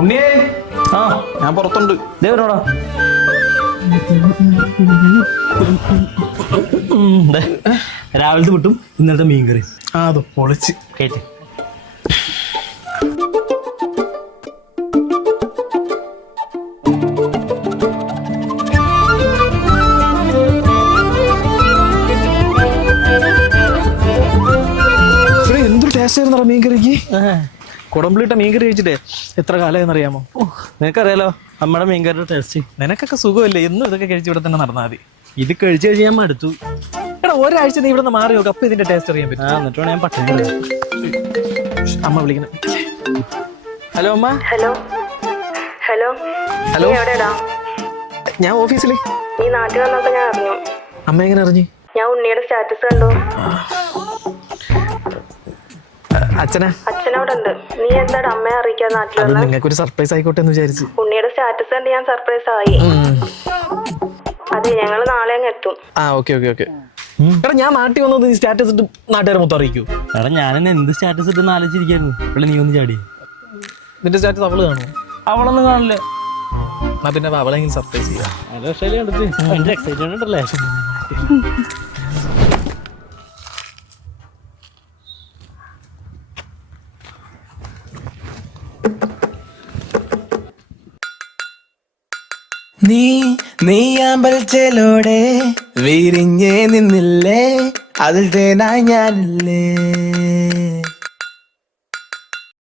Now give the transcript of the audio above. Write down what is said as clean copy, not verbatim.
ഉണ്ണിയേ, ആ ഞാൻ പുറത്തുണ്ട്. ദേവനോടാ രാവിലത്തെ വിട്ടും ഇന്നലത്തെ മീൻകറി. അത് പൊളിച്ച് കേട്ട്. എന്തൊരു ടേസ്റ്റ് ആയിരുന്നു മീൻകറിക്ക്. കുടംപുളിയിട്ട മീൻകറി കഴിച്ചിട്ടേ എത്ര കാലമായെന്നറിയാമോ? നിനക്കറിയാലോ നമ്മുടെ മീൻകറിയുടെ ടേസ്റ്റ്. നിനക്കൊക്കെ സുഖമല്ലേ, എന്നും ഇതൊക്കെ കഴിച്ച് ഇവിടെ തന്നെ നടന്നാൽ മതി. ഇത് കഴിച്ച് കഴിഞ്ഞ് ഞാൻ മടുത്തു. എടാ ഒരാഴ്ച നീ ഇവിടെ നിന്ന് മാറി നോക്ക്, അപ്പൊ ഇതിന്റെ ടേസ്റ്റ് അറിയാൻ പറ്റും. എന്നിട്ട് വേണം ഞാൻ പട്ടണി. അമ്മ വിളിക്കണം. ഹലോ അമ്മ. Hello hello hello. നീ എവിടെടാ? ഞാൻ ഓഫീസില്. നീ നാട്ടിൽ വന്നപ്പോ ഞാൻ അറിഞ്ഞു. അമ്മ എങ്ങനെ അറിഞ്ഞു? ഞാൻ ഉണ്ണിയുടെ സ്റ്റാറ്റസ് കണ്ടു. അച്ഛനാ? അച്ഛനവിടെ ഉണ്ട്. നീ എന്താടാ അമ്മയെ അറിയിക്കാൻ നാട്ടിൽ അത് വന്ന? നിങ്ങൾക്കൊരു സർപ്രൈസ് ആയിക്കോട്ടെ എന്ന് വിചാരിച്ചു. ഉണ്ണിയുടെ സ്റ്റാറ്റസ് കണ്ട് ഞാൻ സർപ്രൈസ് ആയി. അതെ, ഞങ്ങള് നാളെ അങ്ങ് എത്തും. Okay okay okay. എടാ ഞാൻ നാട്ടിൽ വന്നത് നീ സ്റ്റാറ്റസ് ഇട്ട് നാട്ടുകാരെ മൊത്തം അറിയിക്കൂ. എടാ ഞാനെന്നെ എന്ത് സ്റ്റാറ്റസ് ഇട്ടെന്ന് ആലോചിച്ചിരിക്കായിരുന്നു. ഇവിടെ നീ ഒന്ന് ചാടി. നിന്റെ സ്റ്റാറ്റസ് അവള് കാണുമോ? അവളൊന്നും കാണില്ല. എന്നാ പിന്നെ അവളെങ്കിലും സർപ്രൈസ് ചെയ്യാം. അത് പക്ഷേ അടുത്ത് ഭയങ്കര എക്സൈറ്റ്മെന്റ് ഉണ്ടല്ലേ. നീയാമ്പൽ ചേലോടെ വിരിഞ്ഞേ നിന്നില്ലേ, അതിൽ തേനായി ഞാനില്ലേ.